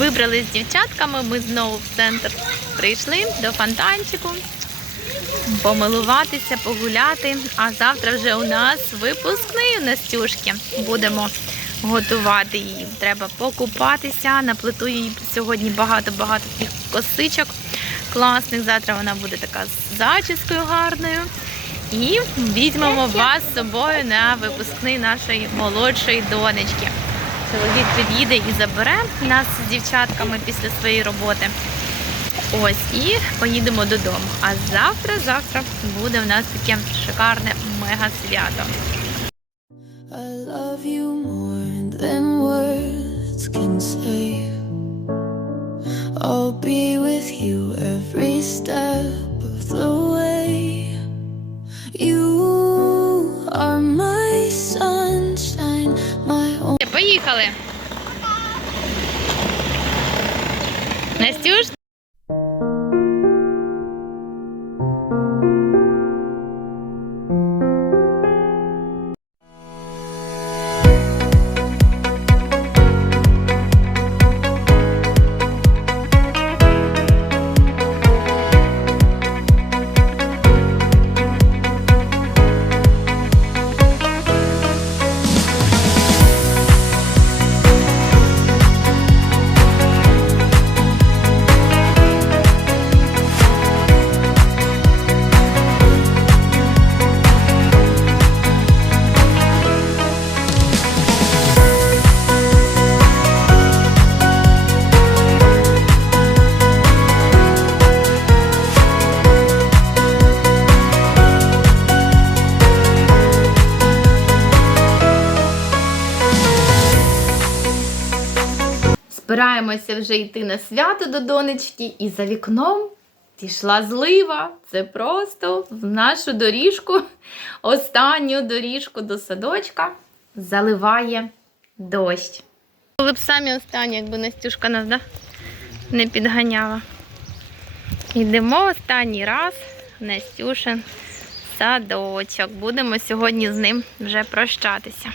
Вибрали з дівчатками, ми знову в центр прийшли до фонтанчику, помилуватися, погуляти. А завтра вже у нас випускний у Настюшки. Будемо готувати її. Треба покупатися. На плиту їй сьогодні багато-багато таких косичок класних. Завтра вона буде така з зачіскою гарною. І візьмемо вас з собою на випускний нашої молодшої донечки. Чоловік під'їде і забере нас з дівчатками після своєї роботи. Ось і поїдемо додому. А завтра, завтра буде в нас таке шикарне мега свято. I love you more than say. I'll be with you every step Настюш? Збираємося вже йти на свято до донечки, і за вікном пішла злива. Це просто в нашу доріжку, останню доріжку до садочка заливає дощ. Були б самі останні, якби Настюшка нас да? не підганяла. Йдемо останній раз Настюшин садочок. Будемо сьогодні з ним вже прощатися.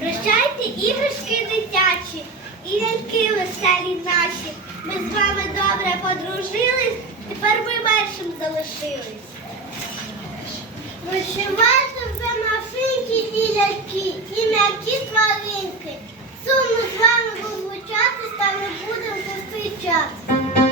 Прощайте іграшки дитячі і ляльки веселі наші. Ми з вами добре подружились, тепер ми меншим залишились. Вишивайте вже машинки і ляльки, і м'які тваринки. Сумно з вами був звучати, та ми будемо зустрічати.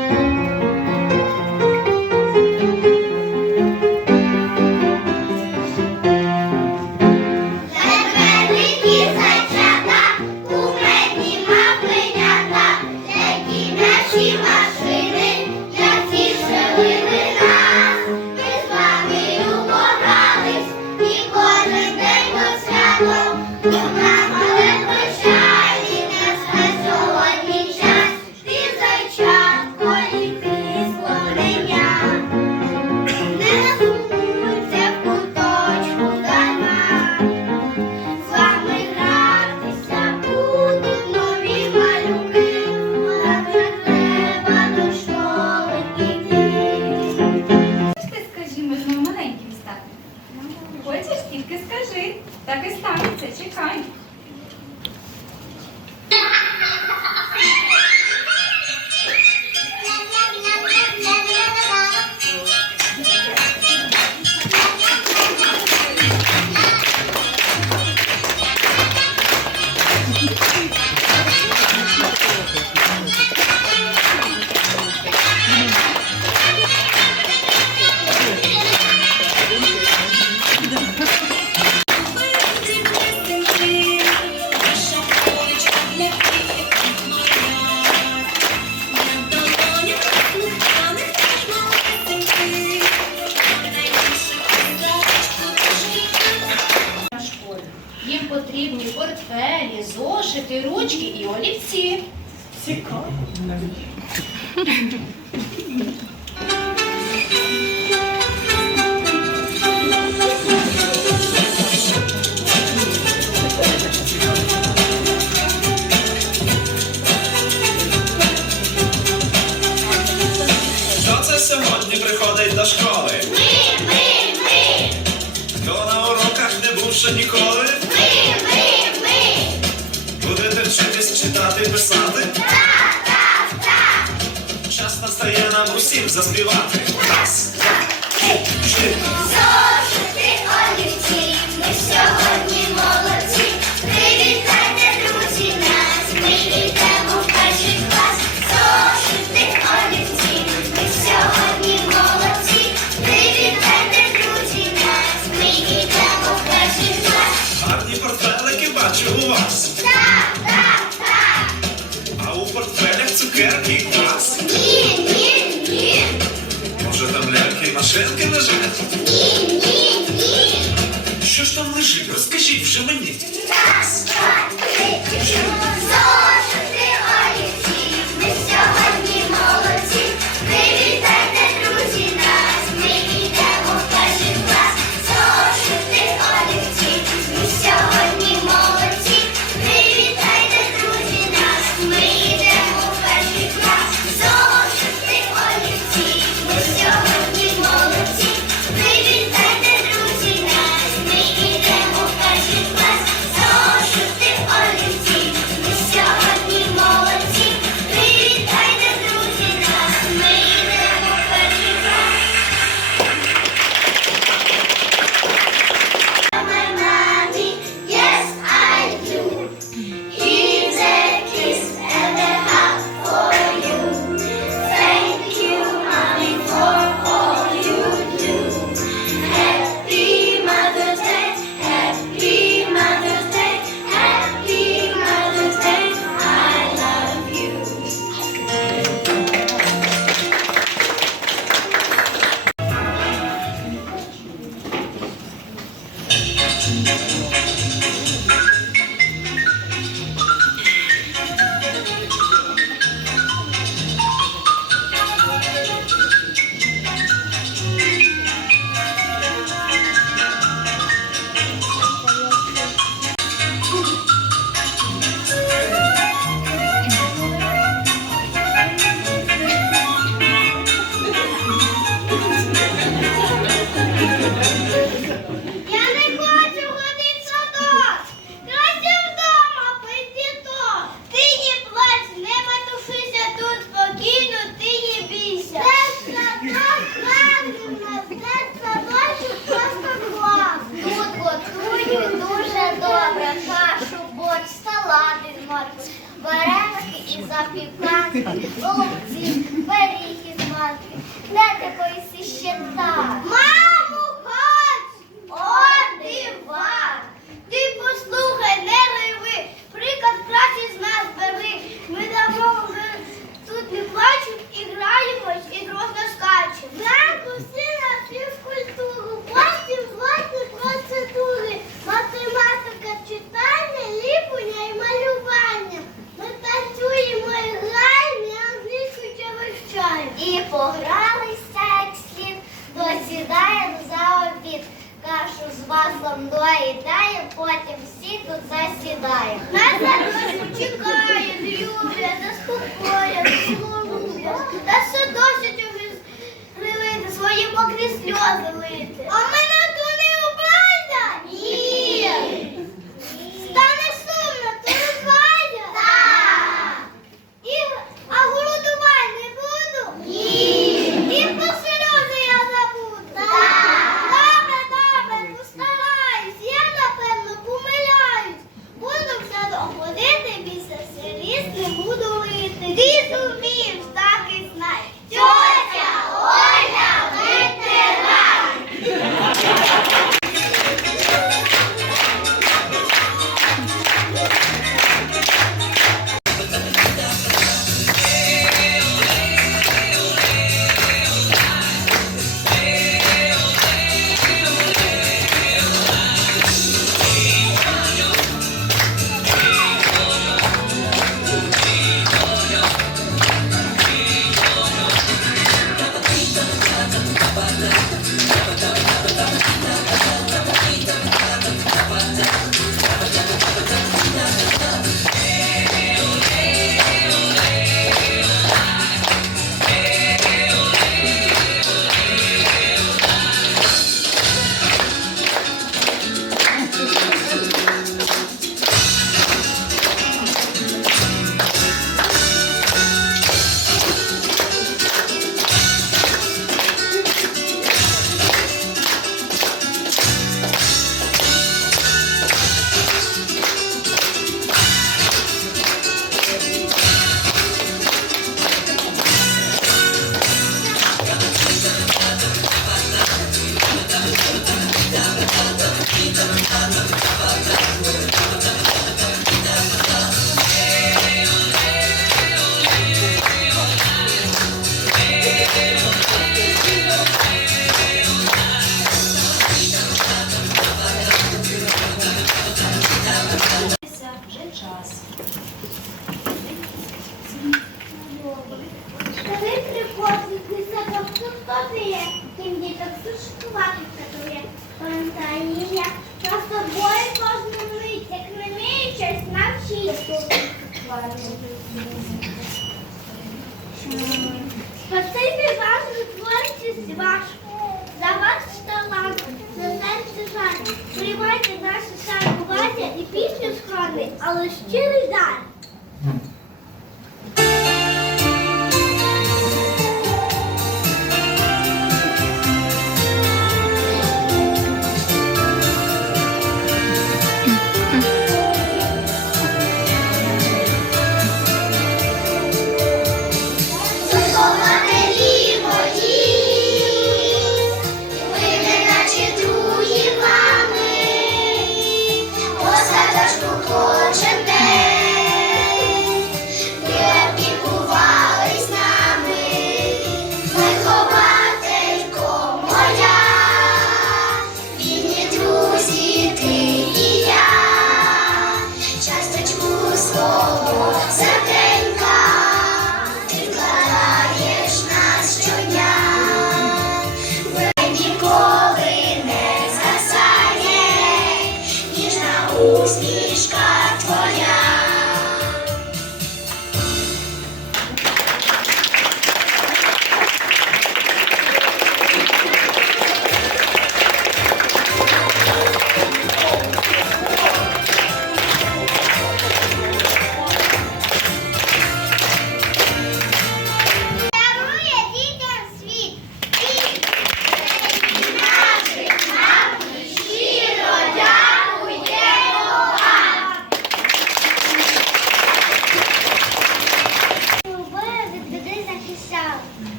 глибше ніколи. Ми, ми, ми. Будете вчитись читати, писати. Так, так, так. Час настає нам усім заспівати. Раз, два, три, чотири. Розкажіть вже мені. страждає. Нас досі чекає, люблять, заспокоять, службять. Та що досі чогось гривити, свої мокрі сльози лити. Коли приходить десяток сутові, тим діток сушкувати катує. Пантаїля, на собою кожен мить, як не.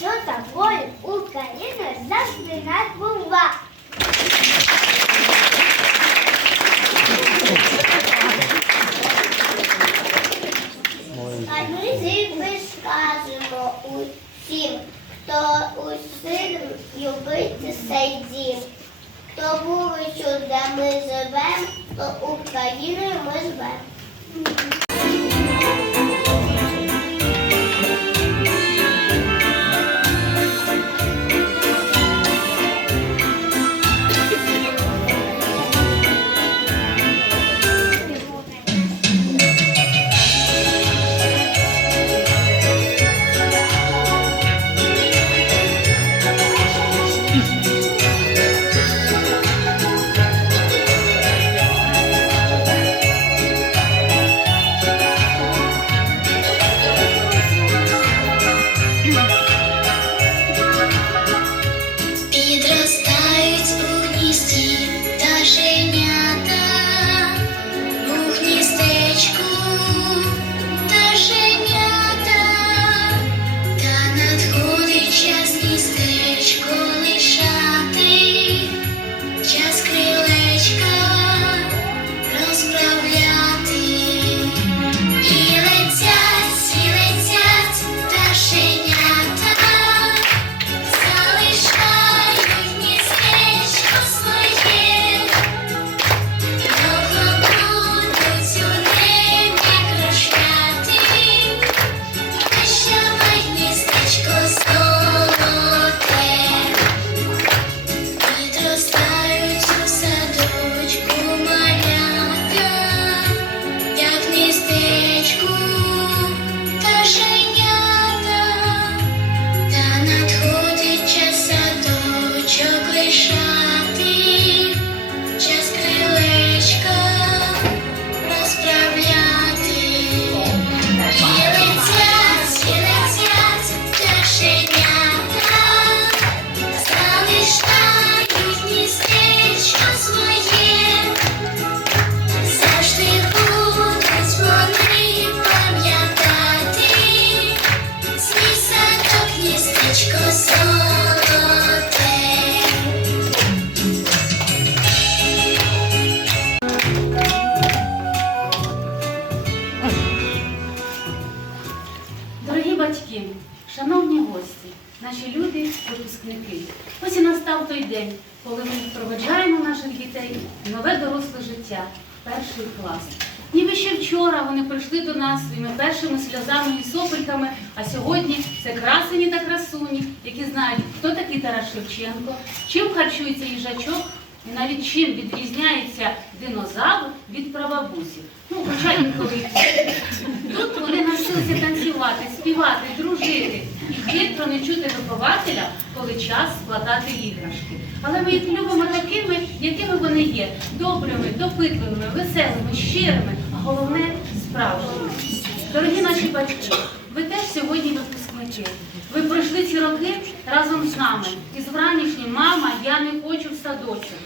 Що тобою Україна завжди нас була. Дорогі батьки, шановні гості, наші люди, випускники. Ось і настав той день, коли ми проведжаємо наших дітей нове доросле життя, перший клас. Ніби ще вчора вони прийшли до нас своїми першими сльозами і сопельками, а сьогодні Шевченко, чим харчується їжачок і навіть чим відрізняється динозавр від прабабусі. Ну, хоча інколи Тут вони навчилися танцювати, співати, дружити і хитро не чути вихователя, коли час складати іграшки. Але ми їх любимо такими, якими вони є: добрими, допитливими, веселими, щирими, а головне справжніми. Дорогі наші батьки, ви теж сьогодні випускники. Ви пройшли ці роки разом з нами. І з вранішнім мама, я не хочу в садочок.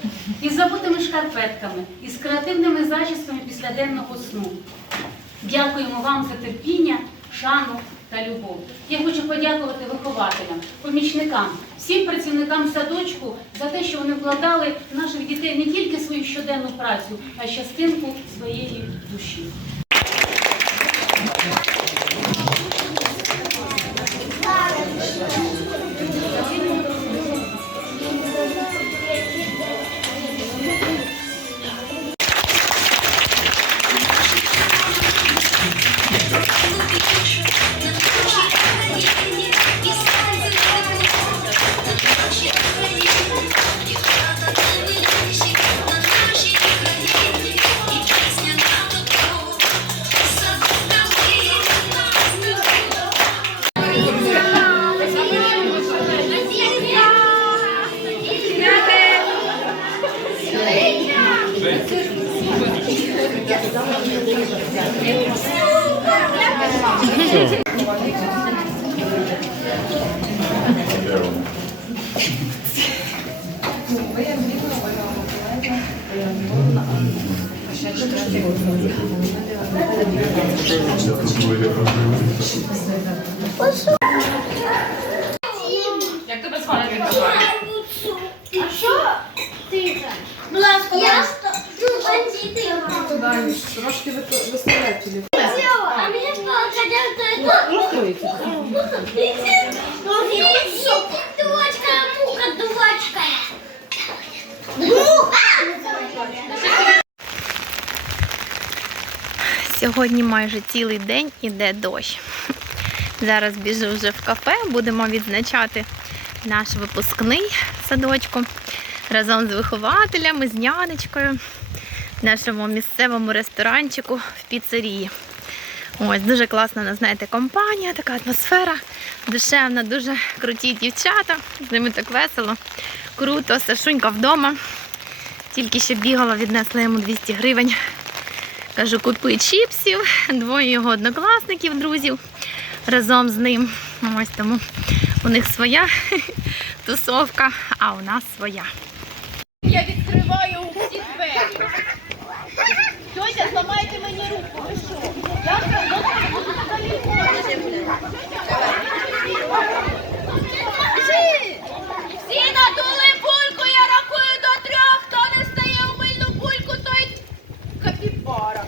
Із забутими шкарпетками, із креативними зачісками після денного сну. Дякуємо вам за терпіння, шану та любов. Я хочу подякувати вихователям, помічникам, всім працівникам садочку за те, що вони вкладали наших дітей не тільки свою щоденну працю, а й частинку своєї душі. А що ти? Будь ласка, я. Трошки виставляти телефон. А мені сказали, що Дочка, муха, дочка. Муха! Сьогодні майже цілий день іде дощ. Зараз біжу вже в кафе, будемо відзначати наш випускний садочку разом з вихователями, з нянечкою в нашому місцевому ресторанчику в піцерії. Ось дуже класна, ну, знаєте, компанія, така атмосфера, душевна, дуже круті дівчата. З ними так весело, круто. Сашунька вдома. Тільки що бігала, віднесла йому 200 гривень. Кажу, купи чіпсів, двоє його однокласників, друзів разом з ним. Ось тому у них своя тусовка, а у нас своя. Я відкриваю всі двері. Тьотя, зламайте мені руку, ви що? Я Всі надули бульку, я рахую до трьох. Хто не стає у мильну той капібара.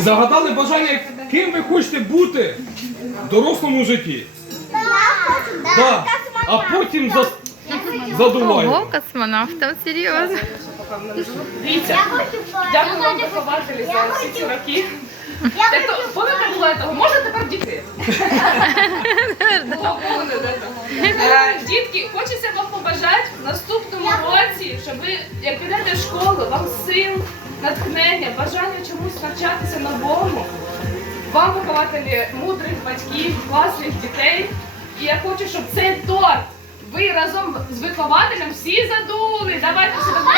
І загадали бажання, ким ви хочете бути в дорослому житті. Да. А потім за... задувайте. Ого, космонавтом, серйозно. Дивіться, дякую вам вихователі за всі ці роки. Помните було того? Можна тепер діти? Було, було до того. Е, Дітки, хочеться вам побажати в наступному році, щоб ви, як підете в школу, вам сил, натхнення, бажання чомусь навчатися новому. Вам, вихователі, мудрих батьків, класних дітей. І я хочу, щоб цей торт ви разом з вихователем всі задули. Давайте всі задули.